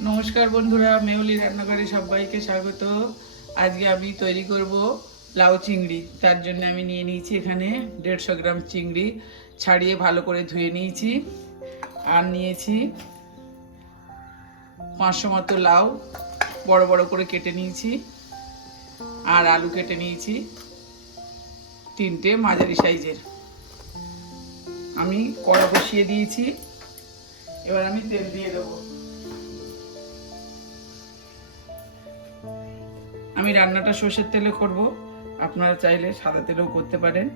নমস্কার বন্ধুরা, মেহুলি রান্নাঘরে সবাইকে স্বাগত। আজকে আমি তৈরি করব লাউ চিংড়ি। তার জন্য আমি নিয়ে নিয়েছি এখানে 150 গ্রাম চিংড়ি, ছাড়িয়ে ভালো করে ধুয়ে নিয়েছি। আর নিয়েছি 500 মতো লাউ, বড় বড় করে কেটে নিয়েছি। আর আলু কেটে নিয়েছি 3টে মাঝারি সাইজের। আমি কড়া বসিয়ে দিয়েছি, এবার আমি তেল দিয়ে দেবো। আমি রান্নাটা সর্ষের তেলে করব, আপনারা চাইলে সাদা তেলেও করতে পারেন।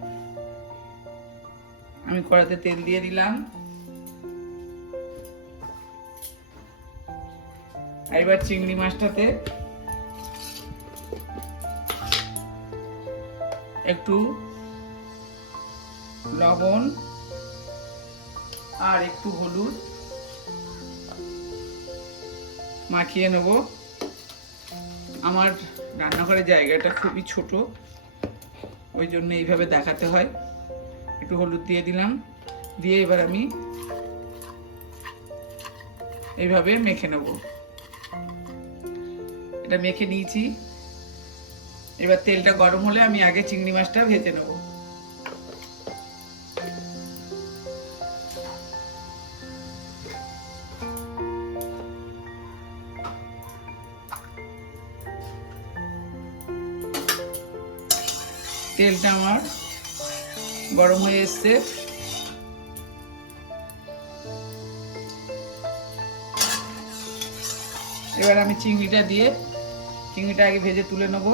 আমি কড়াতে তেল দিয়ে দিলাম। এবার চিংড়ি মাছটাতে একটু লবণ আর একটু হলুদ মাখিয়ে নেব। আমার রান্নাঘরের জায়গাটা খুবই ছোট, ওই জন্য এইভাবে দেখাতে হয়। একটু হলুদ দিয়ে দিলাম, দিয়ে এবার আমি এইভাবে মেখে নেব। এটা মেখে নিয়েছি। এবার তেলটা গরম হলে আমি আগে চিংড়ি মাছটা ভেজে নেব। তেলটা আমার গরম হয়ে এসছে। এবার আমি চিংড়িটা আগে ভেজে তুলে নেব।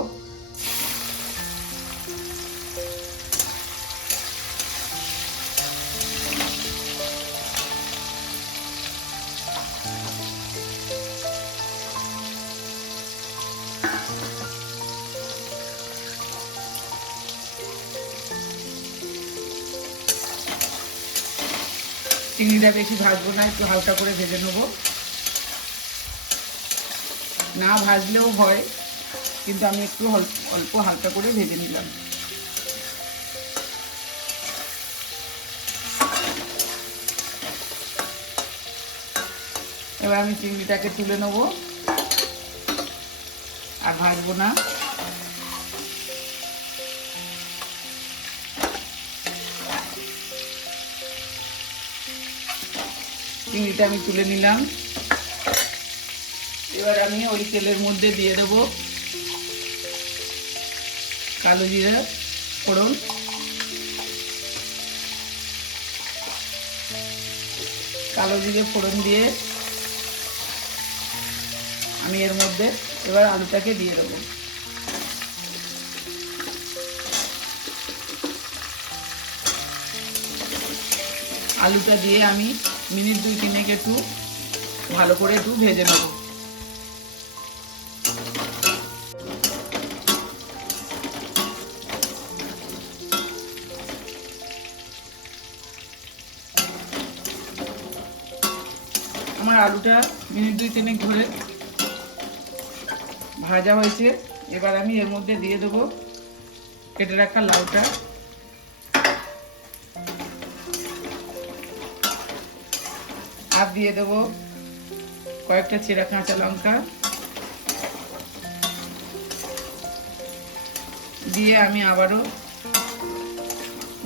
চিংড়িটা বেশি ভাজবো না, একটু হালকা করে ভেজে নেব। না ভাজলেও হয়, কিন্তু আমি একটু অল্প হালকা করে ভেজে নিলাম। এবার আমি চিংড়িটাকে তুলে নেব, আর ভাজবো না। চিংড়িটা আমি তুলে নিলাম। এবার আমি ওই তেলের মধ্যে দিয়ে দেবো কালো জিরা ফোড়ন, কালো জিরে ফোড়ন দিয়ে আমি এর মধ্যে এবার আলুটাকে দিয়ে দেবো। আলুটা দিয়ে আমি মিনিট 2-3 একটু ভালো করে একটু ভেজে নেব। আমার আলুটা মিনিট 2-3 ধরে ভাজা হয়েছে। এবার আমি এর মধ্যে দিয়ে দেবো কেটে রাখা লাউটা, আর দিয়ে দেবো কয়েকটা চেরা কাঁচা লঙ্কা, দিয়ে আমি আবারও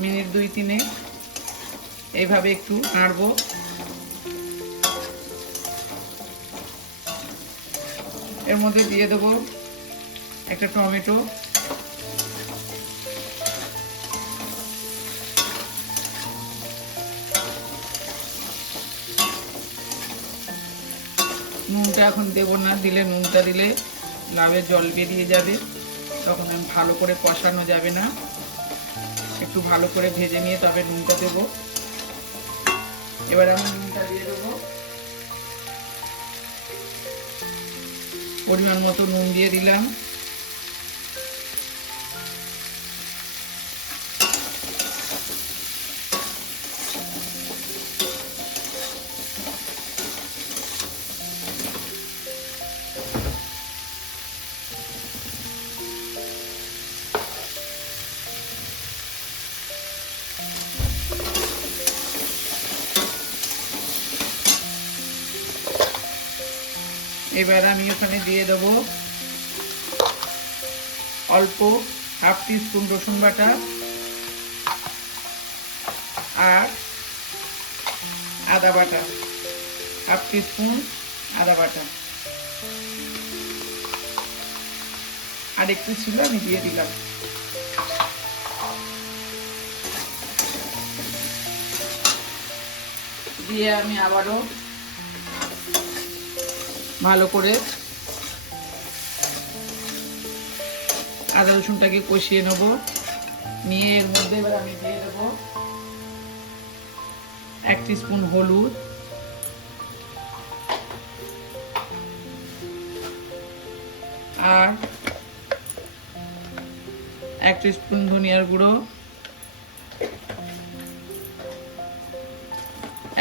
মিনিট 2-3 এইভাবে একটু নাড়বো। এর মধ্যে দিয়ে দেবো একটা টমেটো, নুনটা এখন দেবো না, নুনটা দিলে লাউয়ের জল বেরিয়ে যাবে, তখন আমি ভালো করে কষানো যাবে না। একটু ভালো করে ভেজে নিয়ে তবে নুনটা দেবো। এবার আমি নুনটা দিয়ে দেবো, পরিমাণ মতো নুন দিয়ে দিলাম। এবার আমি ওখানে দিয়ে দেবো অল্প হাফ টিস্পুন রসুন বাটা আর আদা বাটা, হাফ টিস্পুন আদা বাটা আর একটু ছিল আমি দিয়ে দিলাম। দিয়ে আমি আবারও ভালো করে আদা রসুনটাকে কষিয়ে নেব। নিয়ে এর মধ্যে এবার আমি দিয়ে দেবো 1 টিস্পুন হলুদ, আর 1 টিস্পুন ধনিয়ার গুঁড়ো,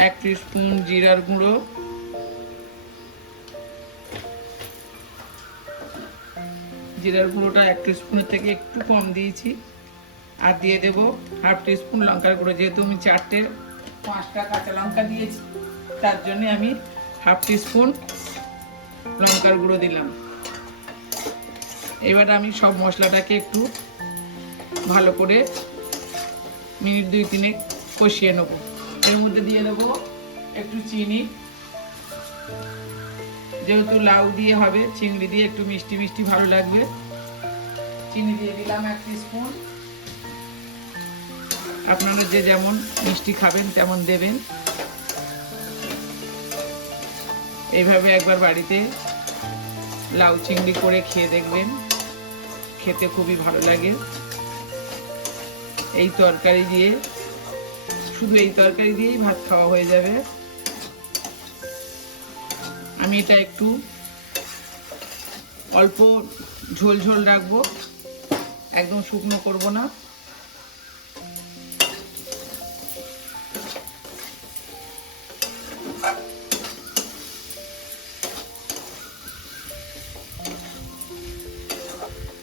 1 টিস্পুন জিরার গুঁড়ো, জিরার গুঁড়োটা 1 টিস্পুনের থেকে একটু কম দিয়েছি, আর দিয়ে দেবো হাফ টিস্পুন লঙ্কার গুঁড়ো। যেহেতু আমি 4-5টা কাঁচা লঙ্কা দিয়েছি তার জন্য আমি হাফ টিস্পুন লঙ্কার গুঁড়ো দিলাম। এবার আমি সব মশলাটাকে একটু ভালো করে মিনিট 2-3 কষিয়ে নেব। এর মধ্যে দিয়ে দেবো একটু চিনি, যেহেতু লাউ দিয়ে হবে চিংড়ি দিয়ে একটু মিষ্টি মিষ্টি ভালো লাগবে। চিনি দিয়ে দিলাম 1 টিস্পুন। আপনারা যে যেমন মিষ্টি খাবেন তেমন দেবেন। এইভাবে একবার বাড়িতে লাউ চিংড়ি করে খেয়ে দেখবেন, খেতে খুবই ভালো লাগে। এই তরকারি দিয়ে, শুধু এই তরকারি দিয়েই ভাত খাওয়া হয়ে যাবে। আমি এটা একটু অল্প ঝোল ঝোল রাখবো, একদম শুকনো করব না।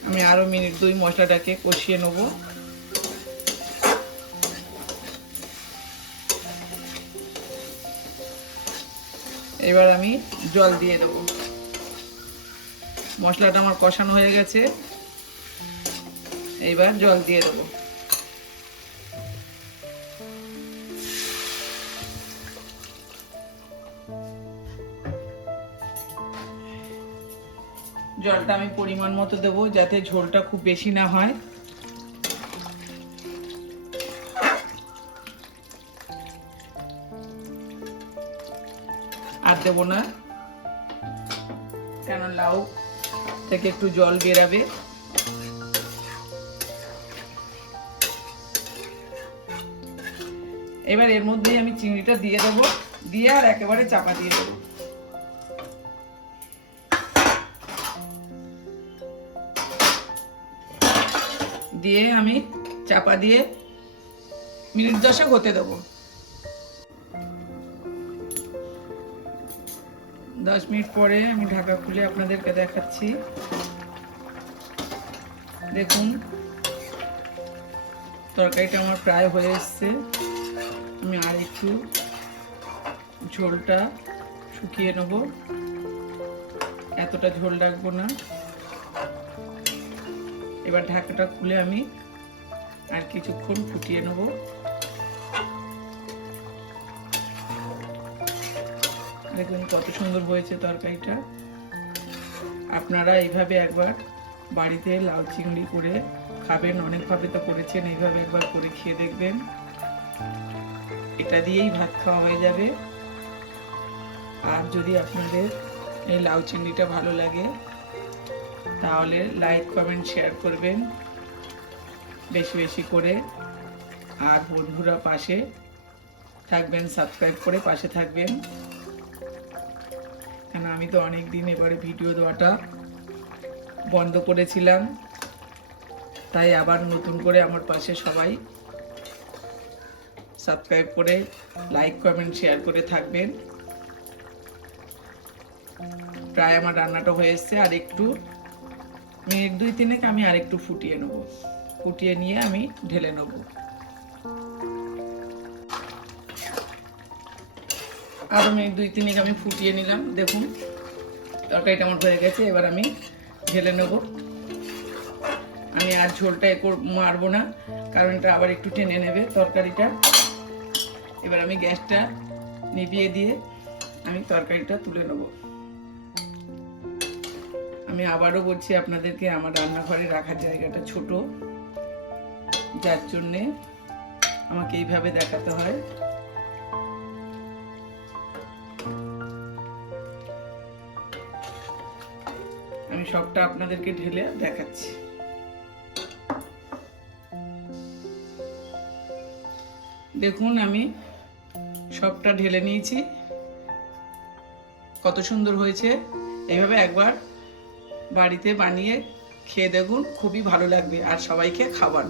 আমি আরো মিনিট 2 মশলাটাকে কষিয়ে নেব। এবার আমি জল দিয়ে দেবো। মশলাটা আমার কষানো হয়ে গেছে, এবার জল দিয়ে দেবো। জলটা আমি পরিমাণ মতো দেবো, যাতে ঝোলটা খুব বেশি না হয়। আর দেবো না, কেন লাউ থেকে একটু জল বেরাবে। এবার এর মধ্যেই আমি চিংড়িটা দিয়ে দেবো, দিয়ে আর একেবারে চাপা দিয়ে দেবো। দিয়ে আমি চাপা দিয়ে মিনিট 10 হতে দেবো। 10 মিনিট পরে আমি ঢাকা খুলে আপনাদেরকে দেখাচ্ছি। দেখুন তরকারিটা আমার প্রায় হয়ে এসছে। আমি আর একটু ঝোলটা শুকিয়ে নেব, এতটা ঝোল রাখবো না। এবার ঢাকাটা খুলে আমি আর কিছুক্ষণ ফুটিয়ে নেব। দেখুন কত সুন্দর হয়েছে তরকারিটা। আপনারা এইভাবে একবার বাড়িতে লাউ চিংড়ি করে খাবেন, অনেকভাবে তো করেছেন, এইভাবে একবার করে খেয়ে দেখবেন। এটা দিয়েই ভাত খাওয়া হয়ে যাবে। আর যদি আপনাদের এই লাউ চিংড়িটা ভালো লাগে তাহলে লাইক কমেন্ট শেয়ার করবেন বেশি বেশি করে। আর বন্ধুরা পাশে থাকবেন, সাবস্ক্রাইব করে পাশে থাকবেন। কেন আমি তো অনেক দিন এবারে ভিডিও দেওয়াটা বন্ধ করেছিলাম, তাই আবার নতুন করে আমার পাশে সবাই সাবস্ক্রাইব করে লাইক কমেন্ট শেয়ার করে থাকবেন। প্রায় আমার রান্নাটা হয়ে এসছে, আর একটু মিনিট 2-3 আমি আর একটু ফুটিয়ে নেব। ফুটিয়ে নিয়ে আমি ঢেলে নেব। আরো মিনিট 2-3 আমি ফুটিয়ে নিলাম। দেখুন তরকারিটা আমার হয়ে গেছে, এবার আমি ঢেলে নেব। আমি আর ঝোলটা মারবো না, কারণ এটা আবার একটু টেনে নেবে তরকারিটা। এবার আমি গ্যাসটা নিভিয়ে দিয়ে আমি তরকারিটা তুলে নেব। আমি আবারও বলছি আপনাদেরকে, আমার রান্নাঘরে রাখার জায়গাটা ছোট, যার জন্যে আমাকে এইভাবে দেখাতে হয়। আমি সবটা আপনাদেরকে ঢেলে দেখাচ্ছি। দেখুন আমি সবটা ঢেলে নিয়েছি, কত সুন্দর হয়েছে। এইভাবে একবার বাড়িতে বানিয়ে খেয়ে দেখুন, খুবই ভালো লাগবে আর সবাইকে খাওয়ান।